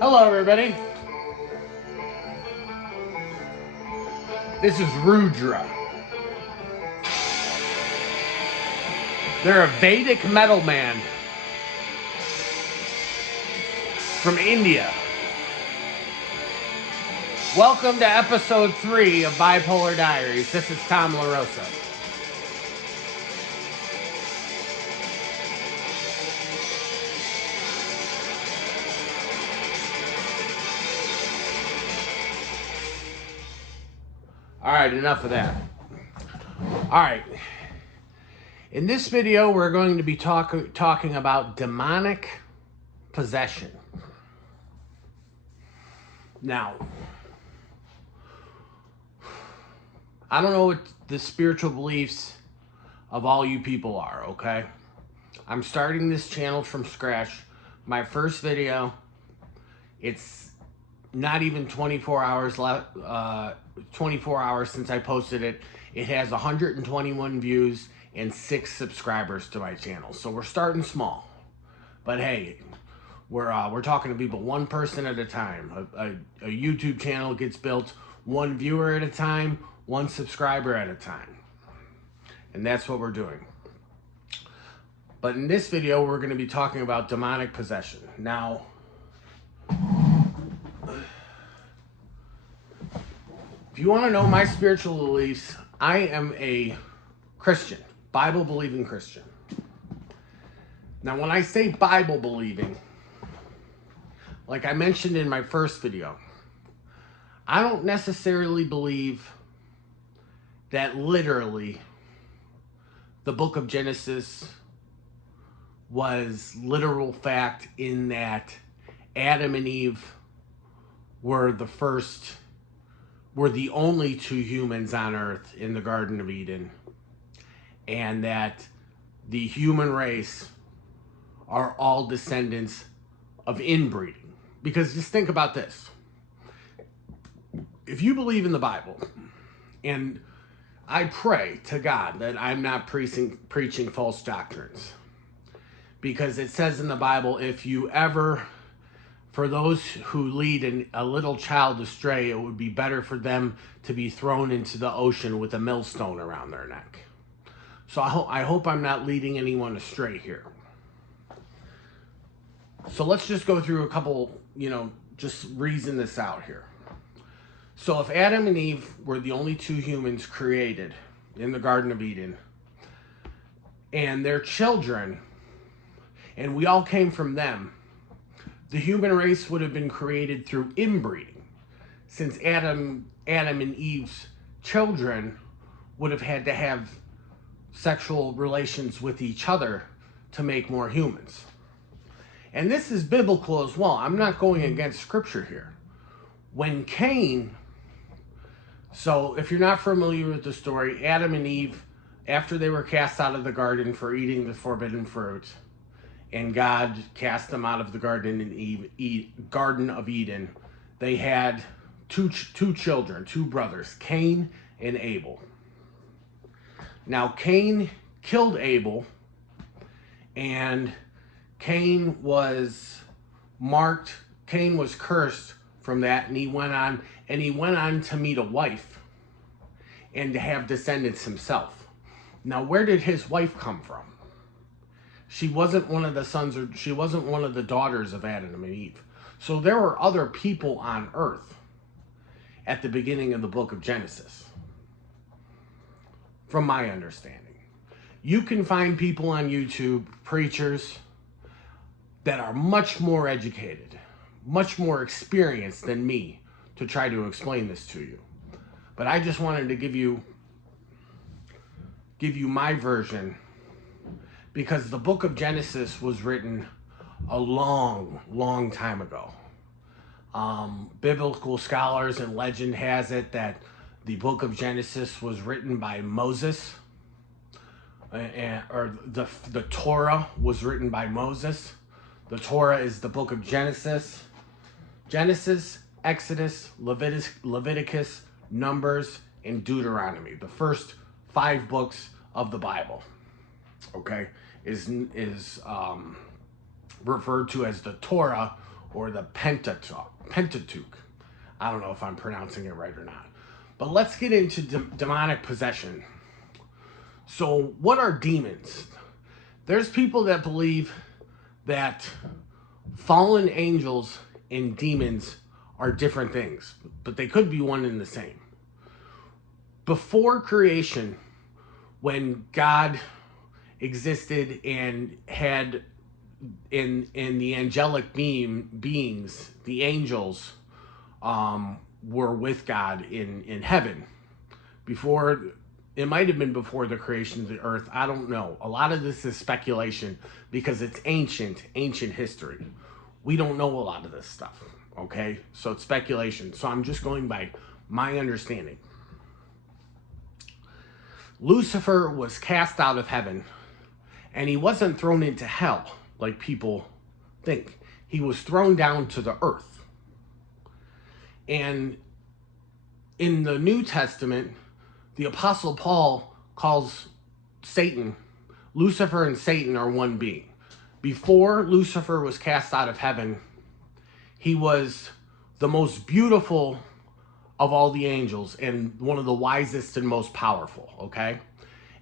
Hello, everybody. This is Rudra. They're a Vedic metal band from India. Welcome to episode 3 of Bipolar Diaries. This is Tom LaRosa. Alright, enough of that. Alright. In this video, we're going to be talking about demonic possession. Now, I don't know what the spiritual beliefs of all you people are, okay? I'm starting this channel from scratch. My first video, it's not even 24 hours left, 24 hours since I posted it. It has 121 views and 6 subscribers to my channel. So we're starting small. But hey, we're talking to people one person at a time. A YouTube channel gets built one viewer at a time, one subscriber at a time. And that's what we're doing. But in this video, we're going to be talking about demonic possession. Now, if you want to know my spiritual beliefs, I am a Christian, Bible-believing Christian. Now, when I say Bible-believing, like I mentioned in my first video, I don't necessarily believe that literally the book of Genesis was literal fact in that Adam and Eve were the only 2 humans on earth in the Garden of Eden, and that the human race are all descendants of inbreeding. Because just think about this. If you believe in the Bible, and I pray to God that I'm not preaching false doctrines, because it says in the Bible, if you ever, for those who lead a little child astray, it would be better for them to be thrown into the ocean with a millstone around their neck. So I hope I'm not leading anyone astray here. So let's just go through a couple, just reason this out here. So if Adam and Eve were the only 2 humans created in the Garden of Eden, and their children, and we all came from them, the human race would have been created through inbreeding, since Adam and Eve's children would have had to have sexual relations with each other to make more humans. And this is biblical as well. I'm not going against scripture here. When Cain, so if you're not familiar with the story, Adam and Eve, after they were cast out of the garden for eating the forbidden fruit, and God cast them out of the Garden of Eden, they had two children, 2 brothers, Cain and Abel. Now, Cain killed Abel, and Cain was cursed from that, and he went on to meet a wife and to have descendants himself. Now, where did his wife come from? She wasn't one of the daughters of Adam and Eve. So there were other people on earth at the beginning of the book of Genesis, from my understanding. You can find people on YouTube, preachers, that are much more educated, much more experienced than me to try to explain this to you. But I just wanted to give you my version, because the book of Genesis was written a long, long time ago. Biblical scholars and legend has it that the book of Genesis was written by Moses, or the Torah was written by Moses. The Torah is the book of Genesis, Exodus, Leviticus, Numbers, and Deuteronomy. The first 5 books of the Bible, okay, is referred to as the Torah or the Pentateuch. I don't know if I'm pronouncing it right or not. But let's get into demonic possession. So what are demons? There's people that believe that fallen angels and demons are different things, but they could be one and the same. Before creation, when God existed and had in the angelic beings, the angels were with God in heaven. Before, it might have been before the creation of the earth. I don't know. A lot of this is speculation because it's ancient history. We don't know a lot of this stuff, okay? So it's speculation. So I'm just going by my understanding. Lucifer was cast out of heaven, and he wasn't thrown into hell like people think. He was thrown down to the earth. And in the New Testament, the Apostle Paul calls Satan, Lucifer and Satan are one being. Before Lucifer was cast out of heaven, he was the most beautiful of all the angels and one of the wisest and most powerful, okay?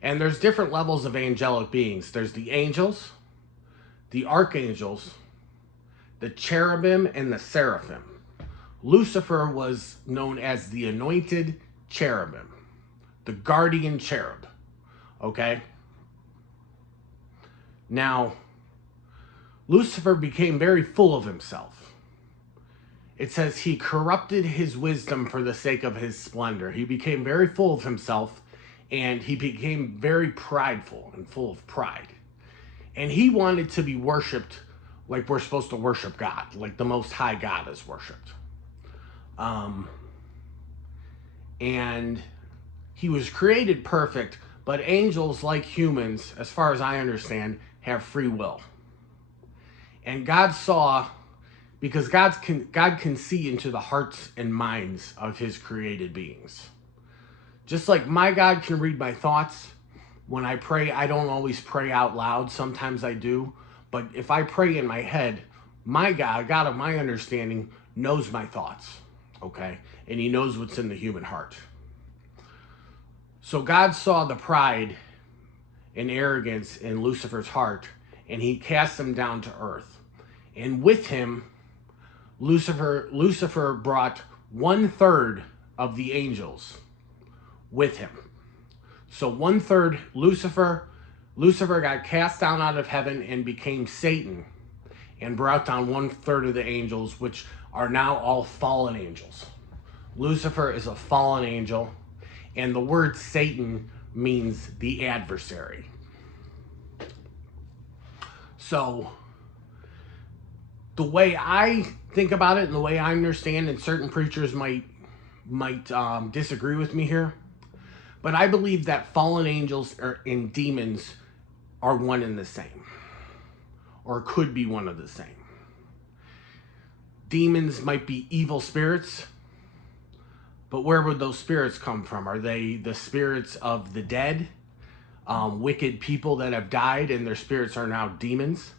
And there's different levels of angelic beings. There's the angels, the archangels, the cherubim, and the seraphim. Lucifer was known as the anointed cherubim, the guardian cherub, okay? Now, Lucifer became very full of himself. It says he corrupted his wisdom for the sake of his splendor. He became very full of himself, and he became very prideful and full of pride. And he wanted to be worshipped like we're supposed to worship God, like the Most High God is worshipped. And he was created perfect, but angels, like humans, as far as I understand, have free will. And God saw, because God can see into the hearts and minds of his created beings. Just like my God can read my thoughts. When I pray, I don't always pray out loud. Sometimes I do. But if I pray in my head, my God of my understanding, knows my thoughts. Okay? And he knows what's in the human heart. So God saw the pride and arrogance in Lucifer's heart, and he cast him down to earth. And with him, Lucifer brought 1/3 of the angels with him. So 1/3 Lucifer got cast down out of heaven and became Satan and brought down 1/3 of the angels, which are now all fallen angels. Lucifer is a fallen angel, and the word Satan means the adversary. So the way I think about it and the way I understand, and certain preachers might disagree with me here, but I believe that fallen angels and demons are one and the same, or could be one of the same. Demons might be evil spirits, but where would those spirits come from? Are they the spirits of the dead, wicked people that have died and their spirits are now demons?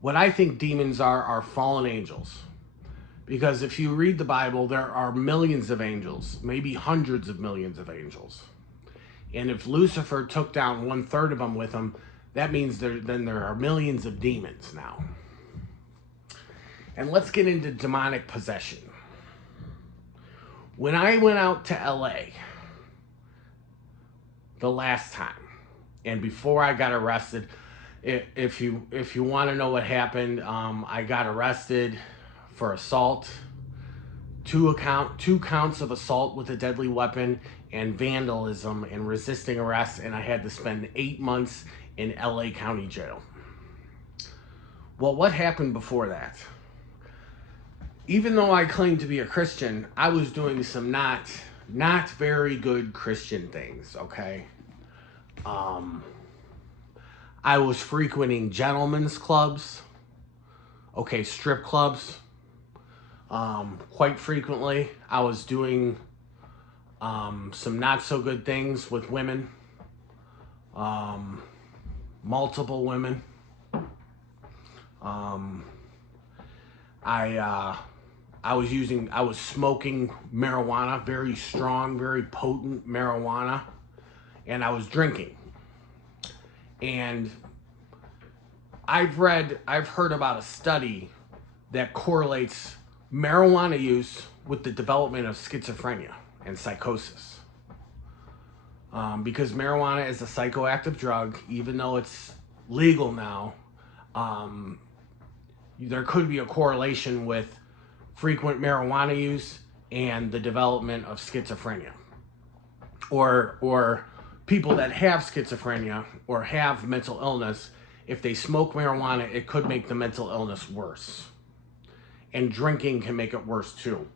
What I think demons are fallen angels. Because if you read the Bible, there are millions of angels, maybe hundreds of millions of angels. And if Lucifer took down 1/3 of them with him, that means there are millions of demons now. And let's get into demonic possession. When I went out to LA the last time, and before I got arrested, if you want to know what happened, I got arrested for assault, two counts of assault with a deadly weapon, and vandalism and resisting arrest, and I had to spend 8 months in LA County Jail. Well, what happened before that? Even though I claimed to be a Christian, I was doing some not very good Christian things, okay? I was frequenting gentlemen's clubs, okay, strip clubs, quite frequently. I was doing some not so good things with women, multiple women. I was smoking marijuana, very strong, very potent marijuana, and I was drinking. And I've heard about a study that correlates marijuana use with the development of schizophrenia and psychosis. Because marijuana is a psychoactive drug, even though it's legal now, there could be a correlation with frequent marijuana use and the development of schizophrenia. Or people that have schizophrenia or have mental illness, if they smoke marijuana, it could make the mental illness worse. And drinking can make it worse too.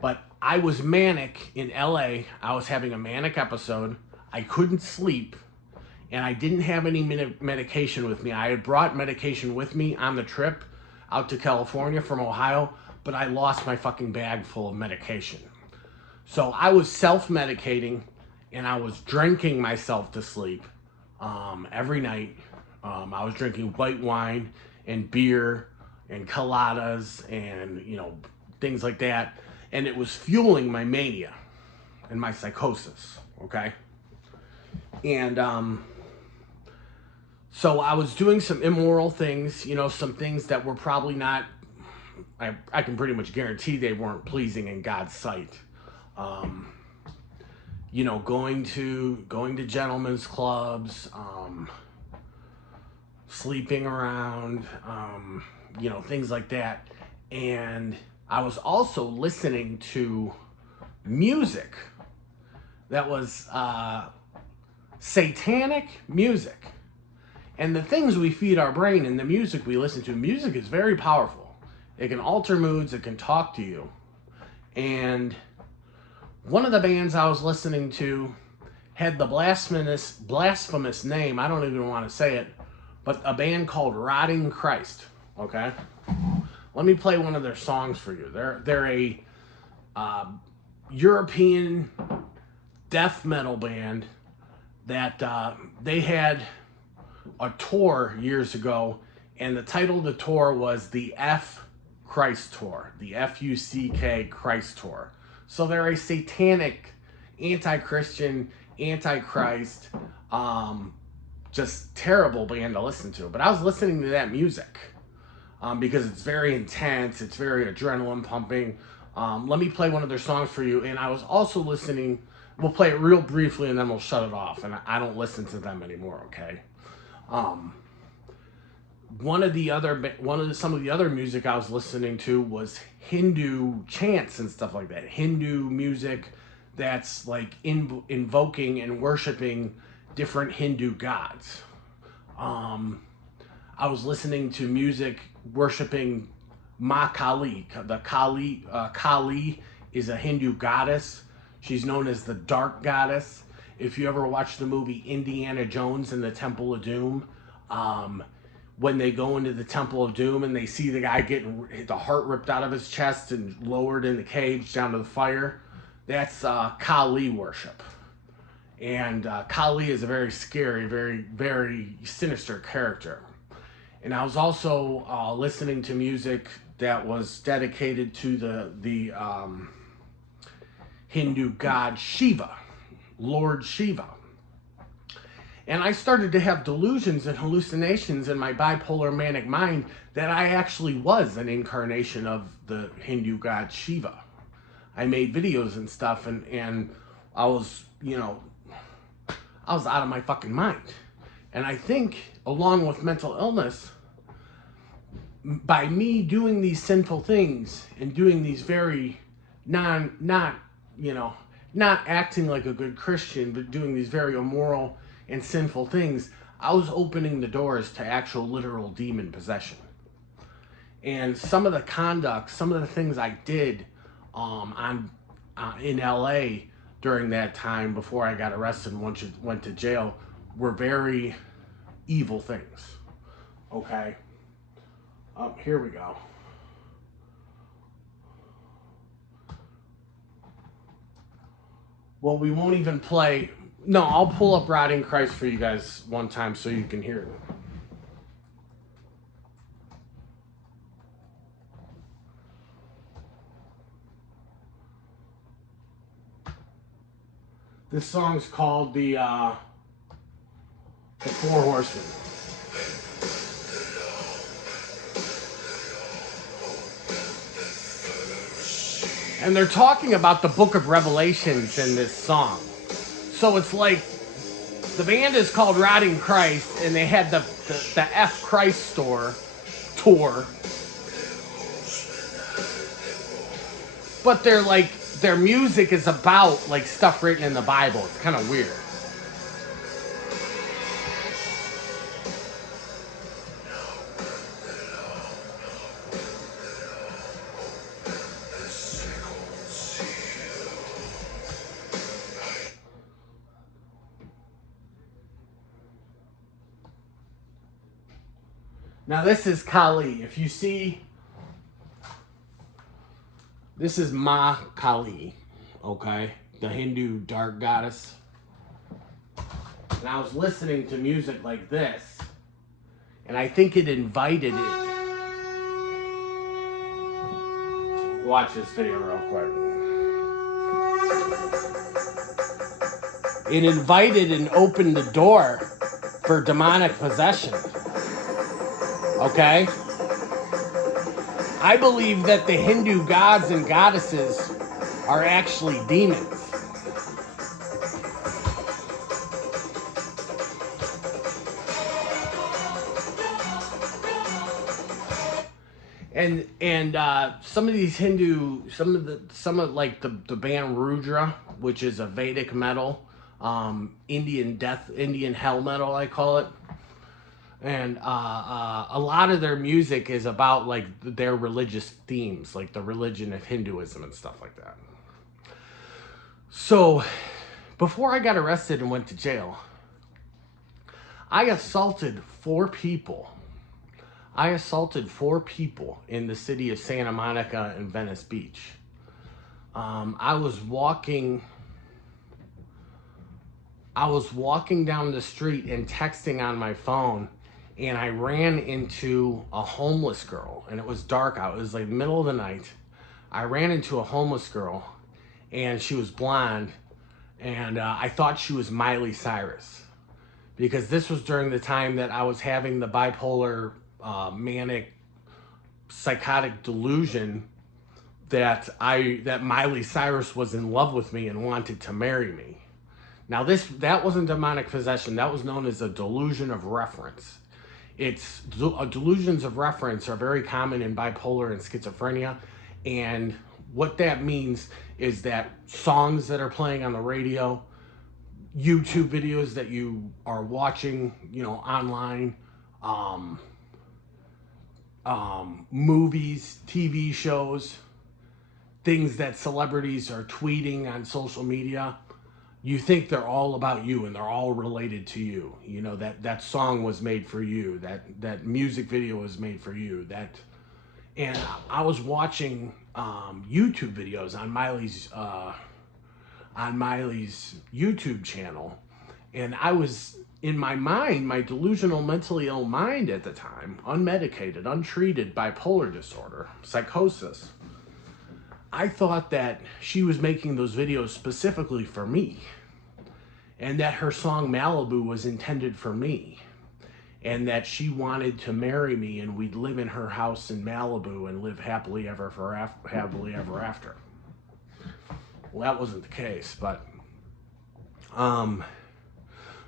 But I was manic in LA. I was having a manic episode. I couldn't sleep, and I didn't have any medication with me. I had brought medication with me on the trip out to California from Ohio, but I lost my fucking bag full of medication. So I was self-medicating, and I was drinking myself to sleep every night. I was drinking white wine and beer and coladas and, things like that. And it was fueling my mania and my psychosis, okay? And so I was doing some immoral things, some things that were probably not, I can pretty much guarantee they weren't pleasing in God's sight. Going to gentlemen's clubs, sleeping around, things like that. And I was also listening to music that was satanic music. And the things we feed our brain and the music we listen to, music is very powerful. It can alter moods, it can talk to you. And one of the bands I was listening to had the blasphemous name, I don't even want to say it, but a band called Rotting Christ, okay? Let me play one of their songs for you. They're a European death metal band that they had a tour years ago, and the title of the tour was the F Christ Tour, the F-U-C-K Christ Tour. So they're a satanic, anti-Christian, anti-Christ, just terrible band to listen to. But I was listening to that music because it's very intense, it's very adrenaline pumping. Let me play one of their songs for you. And I was also listening, we'll play it real briefly and then we'll shut it off. And I don't listen to them anymore, okay? Some of the other music I was listening to was Hindu chants and stuff like that. Hindu music that's like invoking and worshiping different Hindu gods. I was listening to music worshiping Ma Kali. The Kali is a Hindu goddess. She's known as the Dark Goddess. If you ever watch the movie Indiana Jones and the Temple of Doom, when they go into the Temple of Doom and they see the guy getting the heart ripped out of his chest and lowered in the cage down to the fire, that's Kali worship. And Kali is a very scary, very, very sinister character. And I was also listening to music that was dedicated to the Hindu god Shiva, Lord Shiva. And I started to have delusions and hallucinations in my bipolar manic mind that I actually was an incarnation of the Hindu god Shiva. I made videos and stuff, and I was, I was out of my fucking mind. And I think, along with mental illness, by me doing these sinful things and doing these very not acting like a good Christian, but doing these very immoral and sinful things, I was opening the doors to actual literal demon possession. And some of the conduct, some of the things I did in LA during that time before I got arrested and went to jail were very evil things. Okay? Here we go. Well, we won't even play. No, I'll pull up Rotting Christ for you guys one time so you can hear it. This song's called the Four Horsemen. And they're talking about the book of Revelations in this song. So it's like the band is called Rotting Christ, and they had the F Christ store tour. But they're like, their music is about like stuff written in the Bible. It's kind of weird. Now this is Kali. If you see, this is Ma Kali, okay? The Hindu dark goddess. And I was listening to music like this, and I think it invited it. Watch this video real quick. It invited and opened the door for demonic possession. Okay? I believe that the Hindu gods and goddesses are actually demons. And some of these Hindu, some of like the band Rudra, which is a Vedic metal, Indian hell metal, I call it. And a lot of their music is about like their religious themes, like the religion of Hinduism and stuff like that. So before I got arrested and went to jail, I assaulted 4 people. I assaulted 4 people in the city of Santa Monica and Venice Beach. I was walking down the street and texting on my phone, and I ran into a homeless girl, and it was dark out. It was like middle of the night. I ran into a homeless girl, and she was blonde, and I thought she was Miley Cyrus, because this was during the time that I was having the bipolar, manic, psychotic delusion that Miley Cyrus was in love with me and wanted to marry me. Now that wasn't demonic possession. That was known as a delusion of reference. Delusions of reference are very common in bipolar and schizophrenia, and what that means is that songs that are playing on the radio, YouTube videos that you are watching, online, movies, TV shows, things that celebrities are tweeting on social media, you think they're all about you and they're all related to you. That song was made for you. That music video was made for you. And I was watching YouTube videos on Miley's YouTube channel, and I was, in my mind, my delusional, mentally ill mind at the time, unmedicated, untreated bipolar disorder, psychosis, I thought that she was making those videos specifically for me, and that her song Malibu was intended for me, and that she wanted to marry me, and we'd live in her house in Malibu and live happily ever after. Well, that wasn't the case, but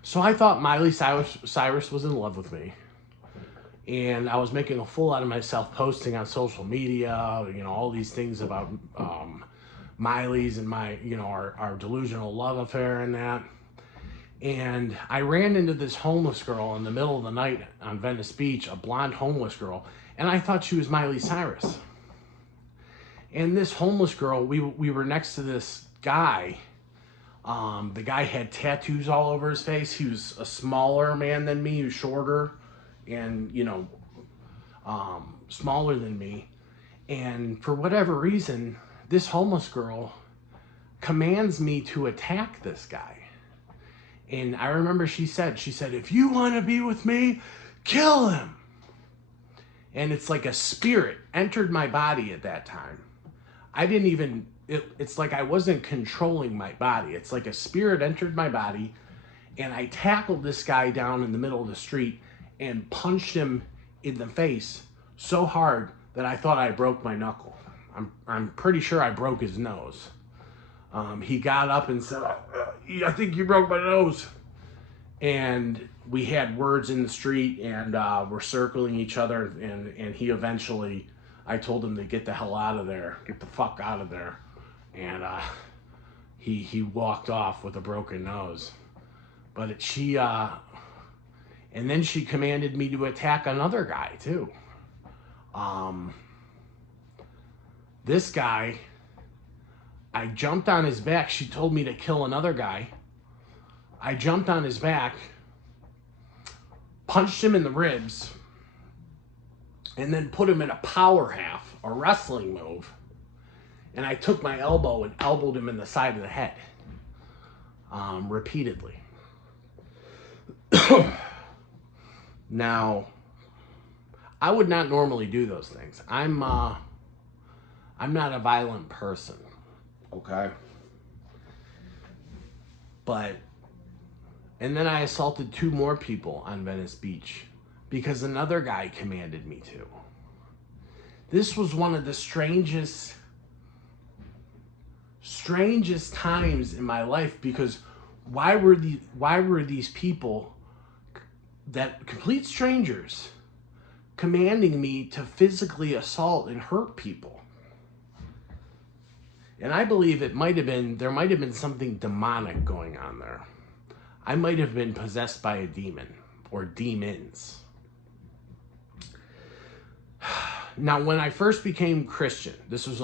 so I thought Miley Cyrus was in love with me, and I was making a fool out of myself, posting on social media, all these things about Miley's and my, our delusional love affair and that. And I ran into this homeless girl in the middle of the night on Venice Beach, a blonde homeless girl, and I thought she was Miley Cyrus. And this homeless girl, we were next to this guy. The guy had tattoos all over his face. He was a smaller man than me, he was shorter and, smaller than me. And for whatever reason, this homeless girl commands me to attack this guy. And I remember she said, if you want to be with me, kill him. And it's like a spirit entered my body at that time. it's like I wasn't controlling my body. It's like a spirit entered my body, and I tackled this guy down in the middle of the street and punched him in the face so hard that I thought I broke my knuckle. I'm pretty sure I broke his nose. He got up and said, I think you broke my nose. And we had words in the street, and we're circling each other, and he eventually, I told him to get the hell out of there, get the fuck out of there. And he walked off with a broken nose. But and then she commanded me to attack another guy too. This guy, I jumped on his back. She told me to kill another guy. I jumped on his back, punched him in the ribs, and then put him in a power half, a wrestling move. And I took my elbow and elbowed him in the side of the head, repeatedly. Now, I would not normally do those things. I'm not a violent person, okay? And then I assaulted 2 more people on Venice Beach because another guy commanded me to. This was one of the strangest times in my life, because why were these people, that complete strangers, commanding me to physically assault and hurt people? And I believe there might have been something demonic going on there. I might have been possessed by a demon or demons. Now, when I first became Christian, this was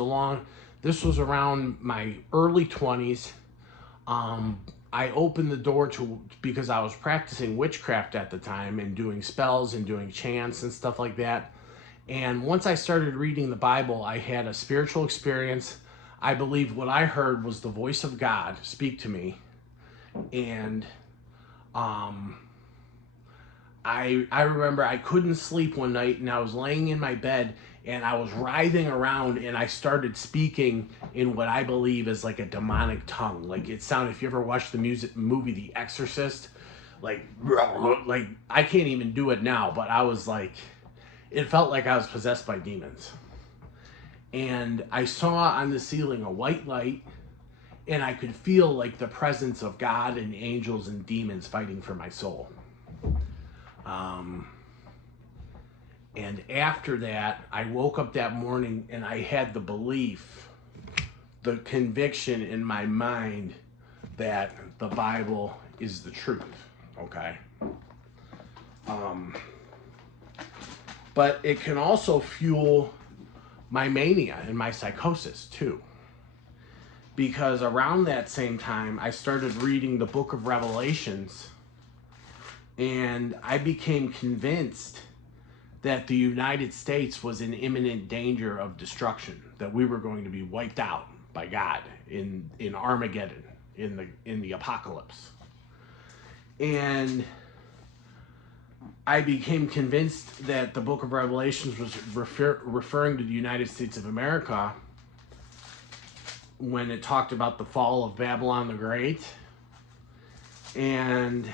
around my early 20s. I opened the door because I was practicing witchcraft at the time and doing spells and doing chants and stuff like that. And once I started reading the Bible, I had a spiritual experience. I believe what I heard was the voice of God speak to me. And I remember I couldn't sleep one night, and I was laying in my bed, and I was writhing around, and I started speaking in what I believe is like a demonic tongue. Like it sounded, if you ever watched the movie The Exorcist, like I can't even do it now, but I was like, it felt like I was possessed by demons. And I saw on the ceiling a white light, and I could feel like the presence of God and angels and demons fighting for my soul. And after that, I woke up that morning, and I had the belief, the conviction in my mind that the Bible is the truth, okay? But it can also fuel my mania and my psychosis too. Because around that same time, I started reading the book of Revelations, and I became convinced that the United States was in imminent danger of destruction, that we were going to be wiped out by God in Armageddon, in the apocalypse. And I became convinced that the book of Revelations was referring to the United States of America when it talked about the fall of Babylon the Great. And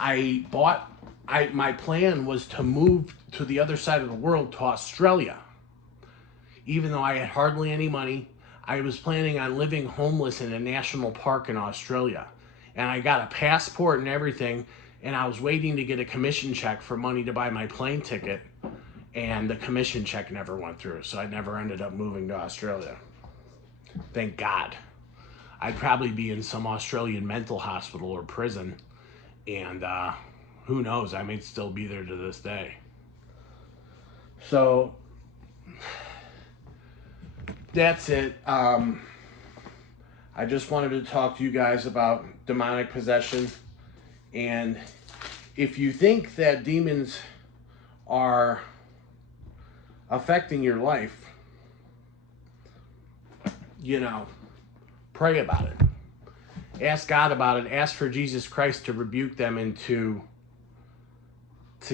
my plan was to move to the other side of the world, to Australia. Even though I had hardly any money, I was planning on living homeless in a national park in Australia. And I got a passport and everything, and I was waiting to get a commission check for money to buy my plane ticket, and the commission check never went through, so I never ended up moving to Australia. Thank God. I'd probably be in some Australian mental hospital or prison, and who knows, I may still be there to this day. So that's it. I just wanted to talk to you guys about demonic possession. And if you think that demons are affecting your life, pray about it. Ask God about it. Ask for Jesus Christ to rebuke them and to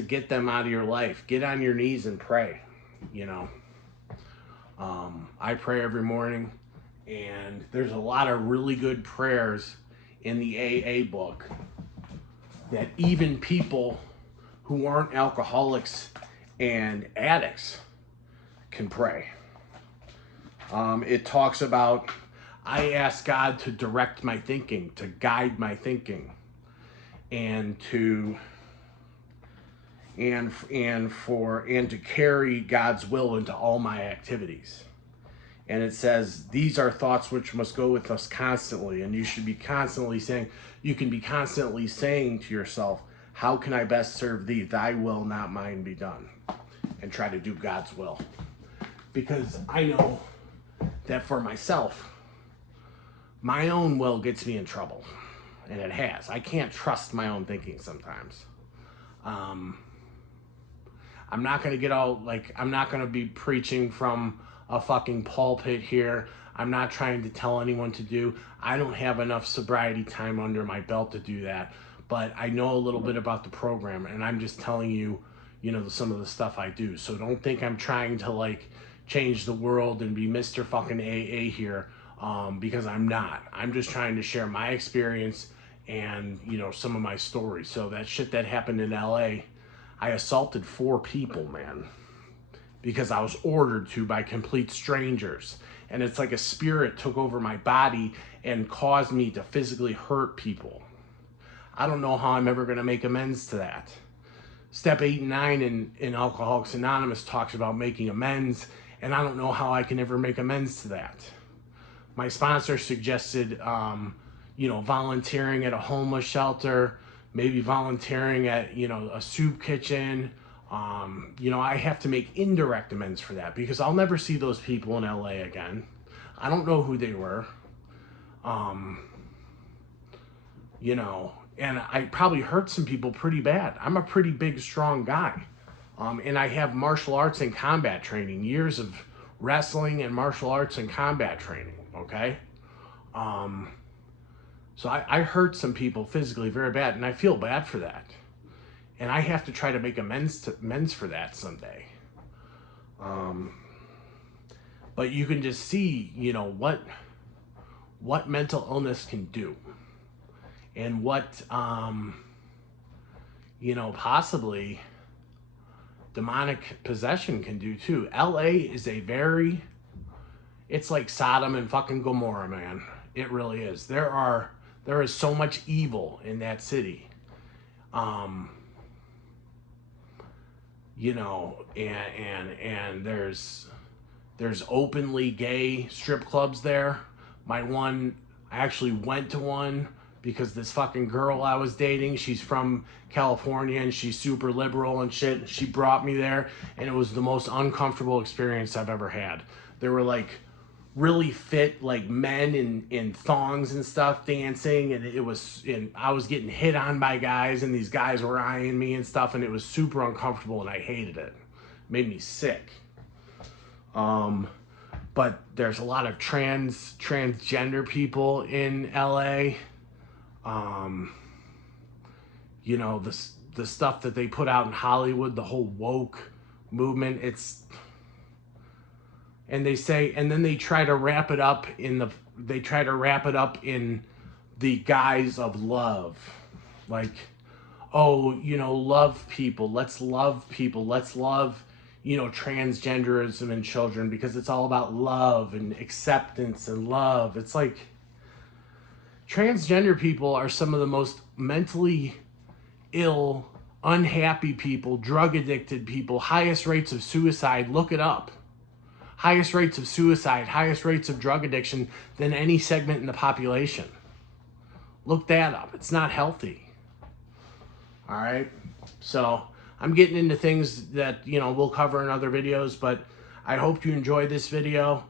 get them out of your life. Get on your knees and pray, I pray every morning, and there's a lot of really good prayers in the AA book that even people who aren't alcoholics and addicts can pray. It talks about, I ask God to direct my thinking, to guide my thinking, and to carry God's will into all my activities. And it says, these are thoughts which must go with us constantly. And you should be constantly saying, you can be constantly saying to yourself, how can I best serve thee? Thy will, not mine, be done. And try to do God's will. Because I know that for myself, my own will gets me in trouble. And it has. I can't trust my own thinking sometimes. I'm not going to get all, like, I'm not going to be preaching from a fucking pulpit here. I'm not trying to tell anyone to do. I don't have enough sobriety time under my belt to do that. But I know a little bit about the program, and I'm just telling you, you know, some of the stuff I do. So don't think I'm trying to, like, change the world and be Mr. fucking AA here, because I'm not. I'm just trying to share my experience and, you know, some of my stories. So that shit that happened in LA, I assaulted 4 people, man, because I was ordered to by complete strangers. And it's like a spirit took over my body and caused me to physically hurt people. I don't know how I'm ever going to make amends to that. Step 8 and 9 in Alcoholics Anonymous talks about making amends, and I don't know how I can ever make amends to that. My sponsor suggested, you know, volunteering at a homeless shelter, maybe volunteering at, you know, a soup kitchen. You know, I have to make indirect amends for that because I'll never see those people in LA again. I don't know who they were. You know, and I probably hurt some people pretty bad. I'm a pretty big, strong guy. And I have martial arts and combat training, years of wrestling and martial arts and combat training, okay? So I hurt some people physically very bad, and I feel bad for that. And I have to try to make amends for that someday. But you can just see, you know, what mental illness can do. And what, you know, possibly demonic possession can do too. LA is it's like Sodom and fucking Gomorrah, man. It really is. There is so much evil in that city. You know, and there's openly gay strip clubs there. I actually went to one because this fucking girl I was dating, she's from California and she's super liberal and shit. She brought me there, and it was the most uncomfortable experience I've ever had. There were like really fit like men in thongs and stuff dancing, and I was getting hit on by guys, and these guys were eyeing me and stuff, and it was super uncomfortable, and I hated it. It made me sick. But there's a lot of transgender people in LA. You know, the stuff that they put out in Hollywood, the whole woke movement, and then they try to wrap it up in the guise of love. Like, oh, you know, love people. Let's love people. Let's love, you know, transgenderism in children because it's all about love and acceptance and love. It's like, transgender people are some of the most mentally ill, unhappy people, drug addicted people, highest rates of suicide. Look it up. Highest rates of suicide, highest rates of drug addiction than any segment in the population. Look that up. It's not healthy. All right. So I'm getting into things that, you know, we'll cover in other videos, but I hope you enjoyed this video.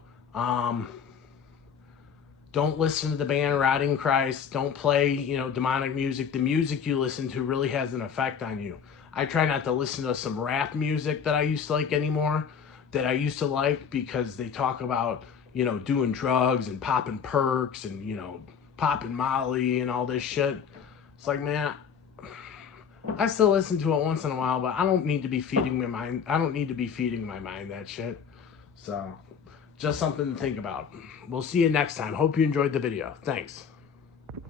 Don't listen to the band Rotting Christ. Don't play, you know, demonic music. The music you listen to really has an effect on you. I try not to listen to some rap music that I used to like anymore, because they talk about, you know, doing drugs and popping perks and, you know, popping Molly and all this shit. It's like, man, I still listen to it once in a while, but I don't need to be feeding my mind. I don't need to be feeding my mind that shit. So Just something to think about. We'll see you next time. Hope you enjoyed the video. Thanks.